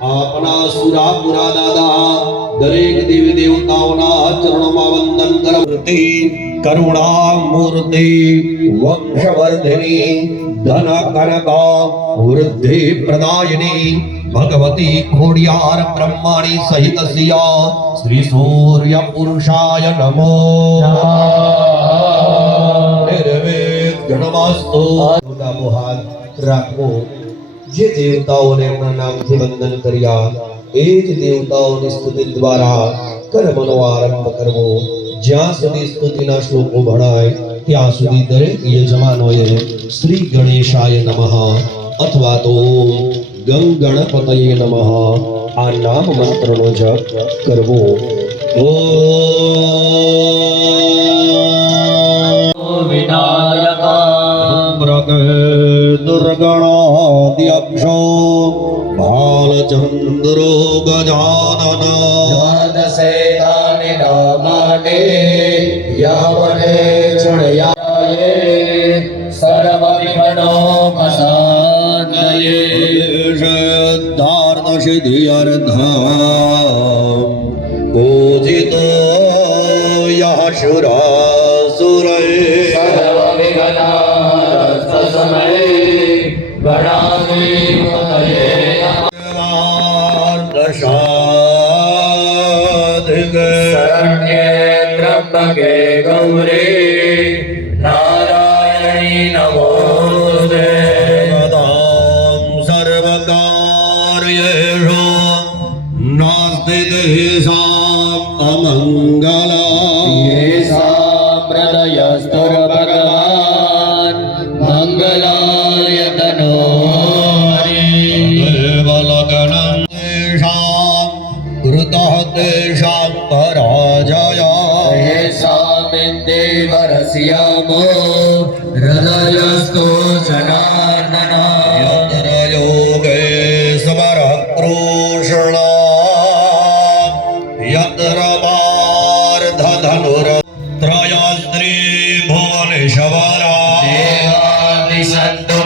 આપના સુરાપુરા દાદા દરેક દેવી દેવતાઓના ચરણોમાં વંદન કરતી કરુણા મૂર્તિ વંશવર્ધિની ધન કનક વૃદ્ધિ પ્રદાયિની ભગવતી ખોડિયાર બ્રહ્માણી સહિત સિયા શ્રી સૂર્ય પુરુષાય નમો ગણમાસ્તો હાથ રાખો જે દેવતાઓને એમના નામથી વંદન કર્યા એ જ દેવતાઓની સ્તુતિ દ્વારા કર્મનો આરંભ કરવો જ્યાં સુધી સ્તુતિના શ્લોકો ભણાય ત્યાં સુધી દરેક યજમાનોએ શ્રી ગણેશાય નમઃ અથવા તો ગં ગણપતયે નમઃ આ નામ મંત્રનો જપ કરવો दुर्गणाद्यक्षो बालचन्द्रो गजानन द्वादशेतानि नामानि यावने चुणयाये सर्वविघ्नोपशान्तये सिद्धार्थसिद्ध्यर्थं पूजितो यः सुरासुरैः शरण्ये त्र्यम्बके गौरी नारायणी नमोस्तुते सदां सर्वकार्येषु नास्ति तेषाम् अमङ्गला येषां हृदयस्तुर्भगवान् मङ्गलाय तनोहरि देवलगणं तेषां कृतः तेषां पराजय येषामिन्देवरस्यामो हृदयस्थो जनार्दन यत्र योगेश्वरः कृष्णा यत्र पार्थधनुरत्रयस्त्री भुवनेश्वरा देवादिसन्तु